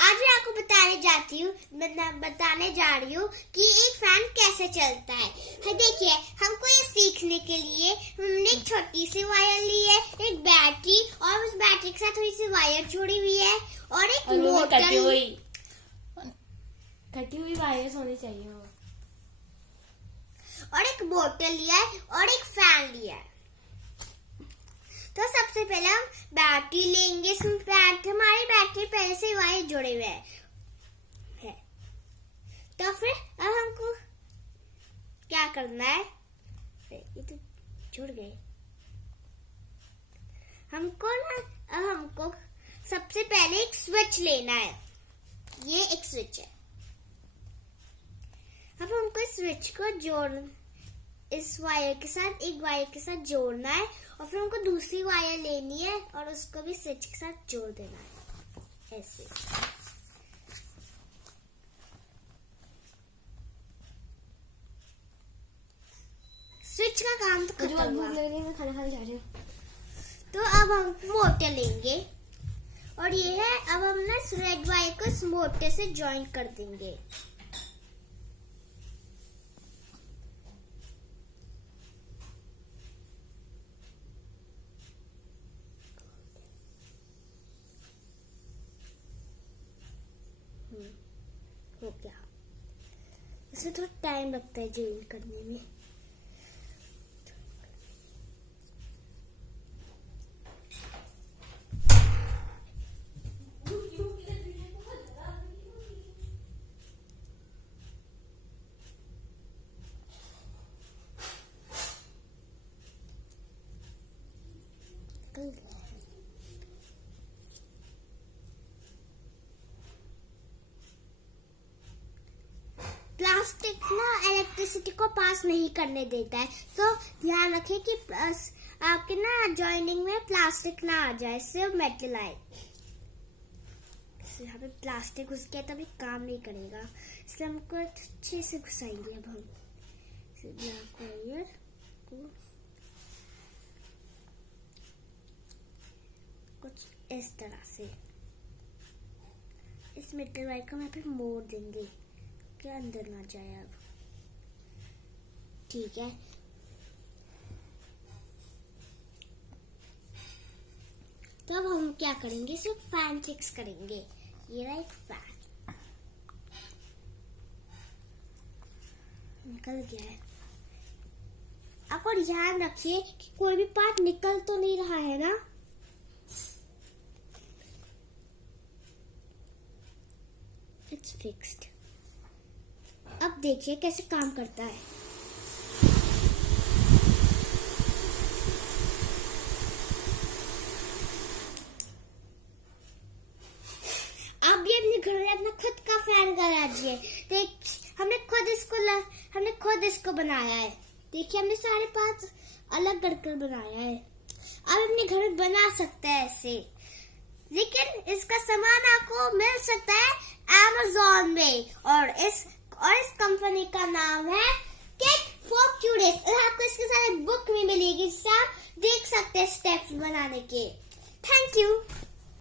आज मैं आपको बताने जा रही हूँ कि एक फैन कैसे चलता है। देखिए, हमको ये सीखने के लिए हमने एक छोटी सी वायर ली है, एक बैटरी और उस बैटरी के साथ थोड़ी सी वायर जुड़ी हुई है और एक मोटर कटी हुई वायर्स होनी चाहिए और एक बोतल लिया है और एक फैन लिया है। तो सबसे पहले हम बैटरी लेंगे। हमारी बैटरी पहले से वायर जुड़े हुए है। तो फिर अब हमको क्या करना है, ये तो जुड़ गए। हमको सबसे पहले एक स्विच लेना है। ये एक स्विच है। अब हमको इस स्विच को इस वायर के साथ एक वायर के साथ जोड़ना है और फिर हमको दूसरी वायर लेनी है और उसको भी स्विच के साथ जोड़ देना है, ऐसे। स्विच का काम तो खत्म हुआ। खाना खाने जा रही हूँ। तो अब हम मोटर लेंगे और ये है, अब हम ना इस रेड वायर को इस मोटर से ज्वाइन कर देंगे। हो गया। इसमें थोड़ा टाइम लगता है ज्वाइन करने में। प्लास्टिक ना इलेक्ट्रिसिटी को पास नहीं करने देता है, तो ध्यान रखें कि आपके ना जॉइनिंग में प्लास्टिक ना आ जाए, सिर्फ मेटल आए। यहाँ पे प्लास्टिक घुस गया तभी काम नहीं करेगा, इसलिए हमको अच्छे से घुसाएंगे। अब हम ब्लैक वायर को कुछ इस तरह से इस मेटल वायर को यहाँ पे मोड़ देंगे कि अंदर ना जाए। अब ठीक है। तो अब हम क्या करेंगे, सिर्फ फैन फिक्स करेंगे। ये रहा एक फैन, निकल गया है। आपको ध्यान रखिए कि कोई भी पार्ट निकल तो नहीं रहा है ना। It's fixed. अब देखिए कैसे काम करता है। आप भी अपने घर में अपना खुद का फैन लगाइए। हमने खुद इसको बनाया है। देखिए, हमने सारे पार्ट्स अलग करके बनाया है। आप अपने घर में बना सकते हैं ऐसे, लेकिन इसका सामान आपको मिल सकता है Amazon में और इस कंपनी का नाम है किट फॉर क्यूरियस। आपको इसके साथ बुक भी मिलेगी, जिससे आप देख सकते हैं स्टेप्स बनाने के। Thank you.